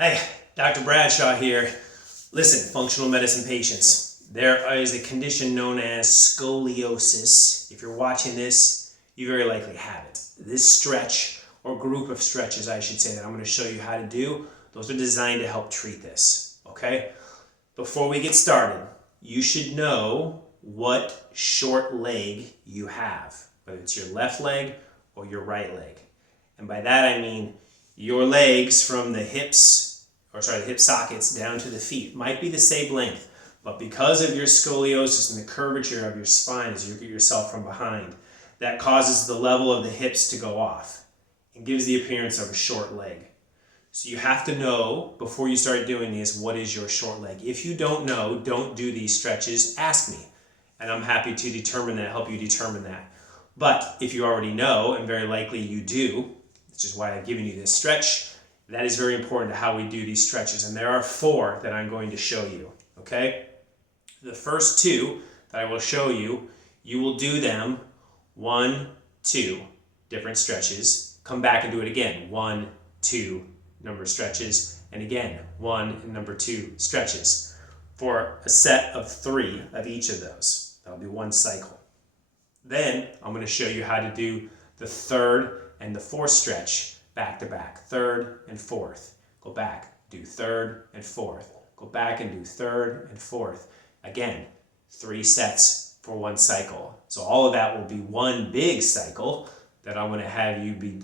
Hey, Dr. Bradshaw here. Listen, functional medicine patients, there is a condition known as scoliosis. If you're watching this, you very likely have it. This stretch, or group of stretches I should say, that I'm going to show you how to do, those are designed to help treat this, okay? Before we get started, you should know what short leg you have, whether it's your left leg or your right leg. And by that I mean your legs from the the hip sockets down to the feet might be the same length, but because of your scoliosis and the curvature of your spine as you look at yourself from behind, that causes the level of the hips to go off and gives the appearance of a short leg. So you have to know before you start doing these, what is your short leg? If you don't know, don't do these stretches, ask me, and I'm happy to help you determine that. But if you already know, and very likely you do, which is why I've given you this stretch, that is very important to how we do these stretches. And there are 4 that I'm going to show you, okay? The first 2 that I will show you, you will do them 1, 2, different stretches. Come back and do it again. 1, 2, number of stretches. And again, 1 and number 2 stretches for a set of 3 of each of those. That'll be 1 cycle. Then I'm going to show you how to do the 3rd and the 4th stretch back to back. 3rd and 4th. Go back, do 3rd and 4th. Go back and do 3rd and 4th. Again, 3 sets for 1 cycle. So all of that will be 1 big cycle that I'm going to have you be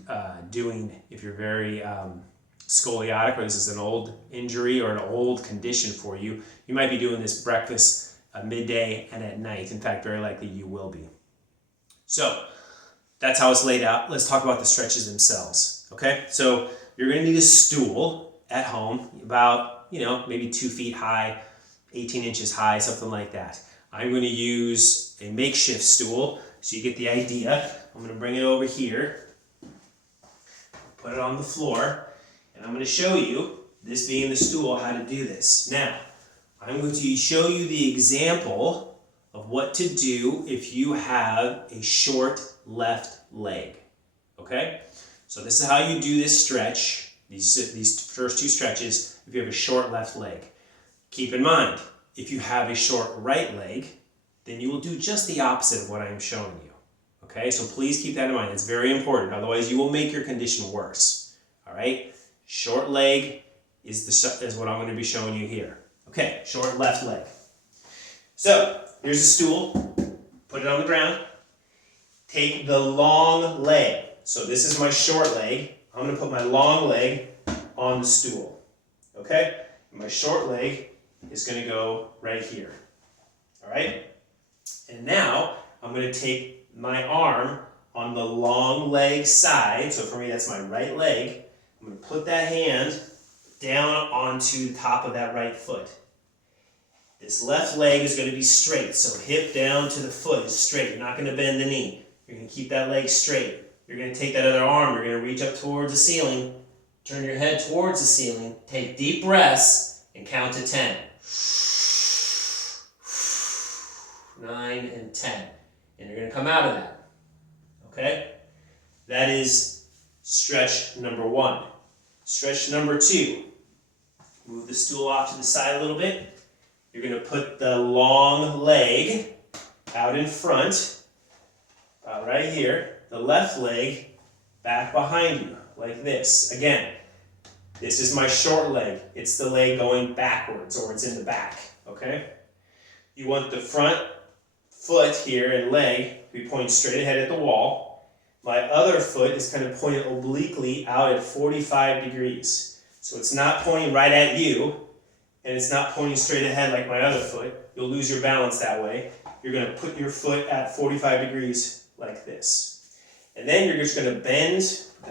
doing if you're very scoliotic, or this is an old injury or an old condition for you. You might be doing this breakfast, midday, and at night. In fact, very likely you will be. So that's how it's laid out. Let's talk about the stretches themselves, okay? So you're going to need a stool at home, about, maybe 2 feet high, 18 inches high, something like that. I'm going to use a makeshift stool, so you get the idea. I'm going to bring it over here, put it on the floor, and I'm going to show you, this being the stool, how to do this. Now, I'm going to show you the example of what to do if you have a short left leg, okay? So this is how you do this stretch, these first 2 stretches, if you have a short left leg. Keep in mind, if you have a short right leg, then you will do just the opposite of what I am showing you, okay? So please keep that in mind. It's very important, otherwise you will make your condition worse, all right? Short leg is what I'm going to be showing you here. Okay, short left leg. So, here's a stool, put it on the ground, take the long leg. So this is my short leg. I'm going to put my long leg on the stool, okay? And my short leg is going to go right here, all right? And now I'm going to take my arm on the long leg side. So for me, that's my right leg. I'm going to put that hand down onto the top of that right foot. This left leg is going to be straight, so hip down to the foot is straight. You're not going to bend the knee. You're going to keep that leg straight. You're going to take that other arm, you're going to reach up towards the ceiling, turn your head towards the ceiling, take deep breaths, and count to 10. 9 and 10. And you're going to come out of that. Okay? That is stretch number 1. Stretch number 2. Move the stool off to the side a little bit. You're going to put the long leg out in front, about right here. The left leg back behind you, like this. Again, this is my short leg. It's the leg going backwards, or it's in the back, okay? You want the front foot here and leg to be pointing straight ahead at the wall. My other foot is kind of pointed obliquely out at 45 degrees. So it's not pointing right at you, and it's not pointing straight ahead like my other foot. You'll lose your balance that way. You're going to put your foot at 45 degrees like this. And then you're just going to bend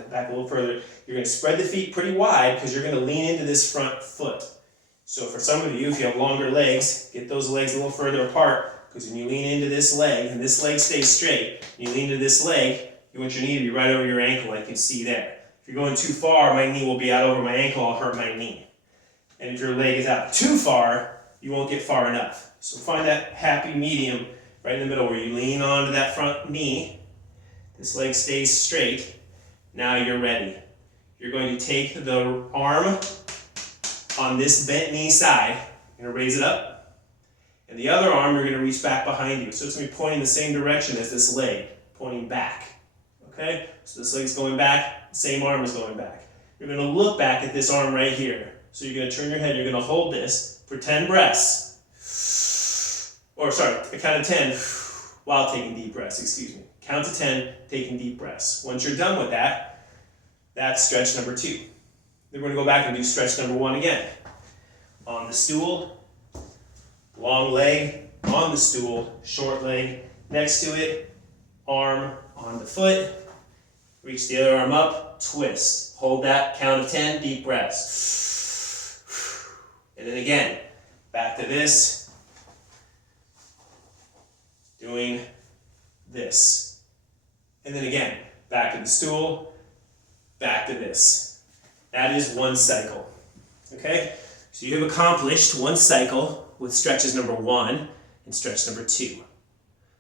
back a little further. You're going to spread the feet pretty wide because you're going to lean into this front foot. So for some of you, if you have longer legs, get those legs a little further apart, because when you lean into this leg, and this leg stays straight, you lean into this leg, you want your knee to be right over your ankle like you see there. If you're going too far, my knee will be out over my ankle, I'll hurt my knee. And if your leg is out too far, you won't get far enough. So find that happy medium right in the middle where you lean onto that front knee. This leg stays straight. Now you're ready. You're going to take the arm on this bent knee side, you're going to raise it up, and the other arm you're going to reach back behind you. So it's going to be pointing the same direction as this leg, pointing back. Okay? So this leg's going back, the same arm is going back. You're going to look back at this arm right here. So you're going to turn your head, you're going to hold this for 10 breaths. Or sorry, a count of 10 while taking deep breaths, excuse me. Count to 10, taking deep breaths. Once you're done with that, that's stretch number 2. Then we're going to go back and do stretch number 1 again. On the stool, long leg, on the stool, short leg, next to it, arm on the foot, reach the other arm up, twist. Hold that, count of 10, deep breaths. And then again, back to this, doing this. And then again, back to the stool, back to this. That is 1 cycle. Okay? So you have accomplished 1 cycle with stretches number 1 and stretch number 2.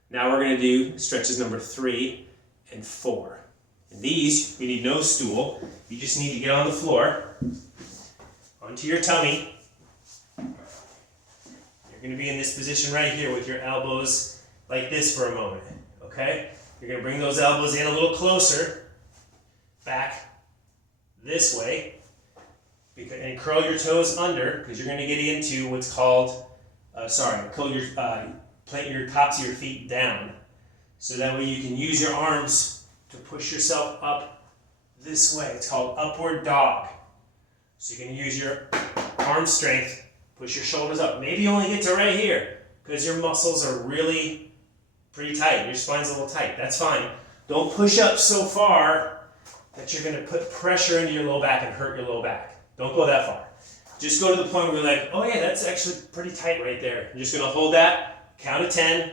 Now we're going to do stretches number 3 and 4. And these, you need no stool. You just need to get on the floor, onto your tummy. You're going to be in this position right here with your elbows like this for a moment. Okay? You're going to bring those elbows in a little closer, back this way, and curl your toes under, because you're going to get into what's called, plant your tops of your feet down, so that way you can use your arms to push yourself up this way. It's called upward dog. So you're going to use your arm strength, push your shoulders up. Maybe you only get to right here, because your muscles are really pretty tight. Your spine's a little tight. That's fine. Don't push up so far that you're going to put pressure into your low back and hurt your low back. Don't go that far. Just go to the point where you're like, oh yeah, that's actually pretty tight right there. You're just going to hold that, count to 10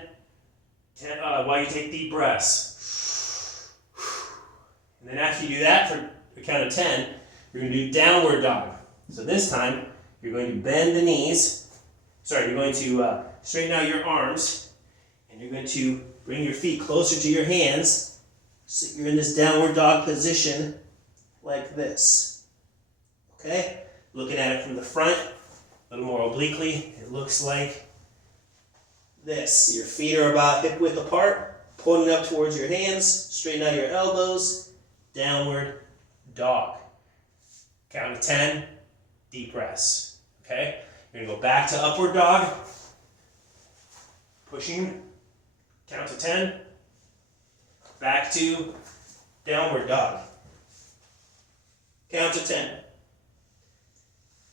while you take deep breaths. And then after you do that for a count of 10, you're going to do downward dog. So this time, you're going to bend the knees. You're going to straighten out your arms, and you're going to bring your feet closer to your hands, so you're in this downward dog position like this. Okay? Looking at it from the front, a little more obliquely, it looks like this. Your feet are about hip width apart, pointing up towards your hands, straighten out your elbows, downward dog. Count to 10, deep breaths. Okay? You're going to go back to upward dog, pushing, count to 10, back to downward dog. Count to 10.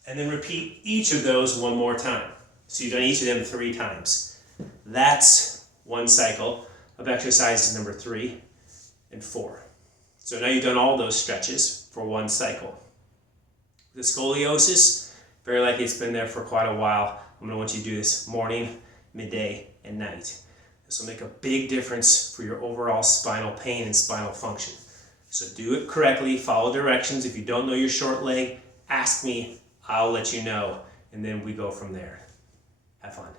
And then repeat each of those 1 more time. So you've done each of them 3 times. That's 1 cycle of exercises number 3 and 4. So now you've done all those stretches for 1 cycle. The scoliosis, very likely it's been there for quite a while. I'm going to want you to do this morning, midday, and night. This will make a big difference for your overall spinal pain and spinal function. So do it correctly, follow directions. If you don't know your short leg, ask me, I'll let you know, and then we go from there. Have fun.